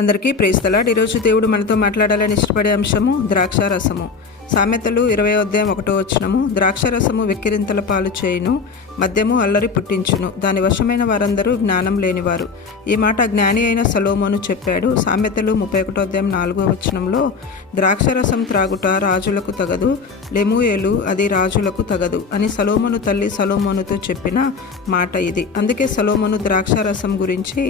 అందరికీ praise the lord. ఈరోజు దేవుడు మనతో మాట్లాడాలని ఇష్టపడే అంశము ద్రాక్షారసము. సామెతలు 20:1 ద్రాక్షారసము వెక్కిరింతల పాలు చేయును, మద్యము అల్లరి పుట్టించును, దాని వశమైన వారందరూ జ్ఞానం లేనివారు. ఈ మాట జ్ఞాని అయిన సొలొమోను చెప్పాడు. సామెతలు 31:4 ద్రాక్షారసం త్రాగుట రాజులకు తగదు, లెమూయేలు అది రాజులకు తగదు అని సొలొమోను తల్లి సొలొమోనుతో చెప్పిన మాట ఇది. అందుకే సొలొమోను ద్రాక్షారసం గురించి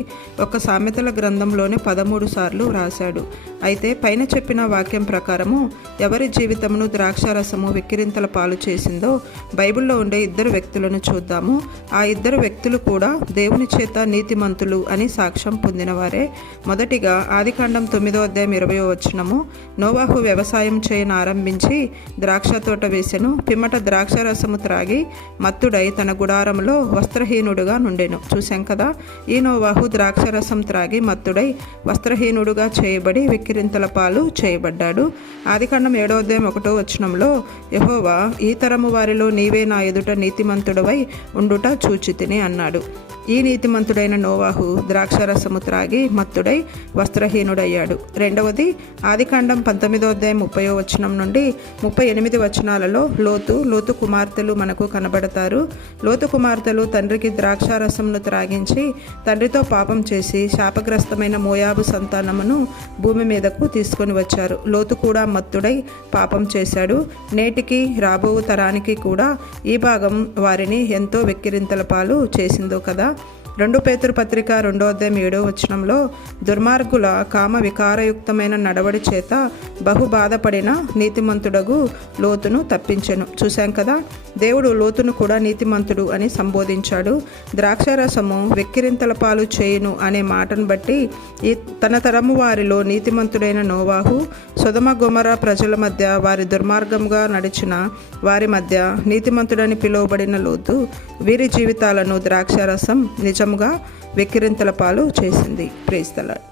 ఒక సామెతల గ్రంథంలోనే 13 సార్లు రాశాడు. అయితే పైన చెప్పిన వాక్యం ప్రకారము ఎవరి జీవితమును ద్రాక్షారసము వెక్కిరింతల పాలు చేసిందో బైబిల్లో ఉండే 2 వ్యక్తులను చూద్దాము. ఆ 2 వ్యక్తులు కూడా దేవుని చేత నీతిమంతులు అని సాక్ష్యం పొందినవారే. మొదటిగా ఆదికాండం 9:20 నోవాహు వ్యవసాయం చేయను ఆరంభించి ద్రాక్ష తోట వేసెను. పిమ్మట ద్రాక్షారసము త్రాగి మత్తుడై తన గుడారంలో వస్త్రహీనుడుగా నుండెను. చూశాం కదా, ఈ నోవాహు ద్రాక్షారసం త్రాగి మత్తుడై వస్త్రహీనుడుగా చేయబడి వెక్కిరింతల పాలు చేయబడ్డాడు. ఆదికాండం 7:1 యెహోవా ఈ తరము వారిలో నీవే నా ఎదుట నీతిమంతుడవై ఉండుట చూచితిని అన్నాడు. ఈ నీతిమంతుడైన నోవాహు ద్రాక్షారసము త్రాగి మత్తుడై వస్త్రహీనుడయ్యాడు. రెండవది ఆదికాండం 19:30 నుండి 38 లోతు కుమార్తెలు మనకు కనబడతారు. లోతు కుమార్తెలు తండ్రికి ద్రాక్షారసమును త్రాగించి తండ్రితో పాపం చేసి శాపగ్రస్తమైన మోయాబు సంతానమును భూమి మీదకు తీసుకొని వచ్చారు. లోతు కూడా మత్తుడై పాపం చేశాడు. నేటికి రాబో తరానికి కూడా ఈ భాగం వారిని ఎంతో వెక్కిరింతల పాలు చేసిందో కదా. 2 పేతురు పత్రిక 2:7 దుర్మార్గుల కామ వికారయుక్తమైన నడవడి చేత బహు బాధపడిన నీతిమంతుడగు లోతును తప్పించెను. చూశాం కదా, దేవుడు లోతును కూడా నీతిమంతుడు అని సంబోధించాడు. ద్రాక్షారసము వెక్కిరింతల పాలు చేయును అనే మాటను బట్టి తన తరము వారిలో నీతిమంతుడైన నోవాహు సొదొమ గొమొర్రా ప్రజల మధ్య వారి దుర్మార్గంగా నడిచిన వారి మధ్య నీతిమంతుడని పిలువబడిన లోతు వీరి జీవితాలను ద్రాక్షారసం నిజముగా వెక్కిరింతల పాలు చేసింది. Praise the lord.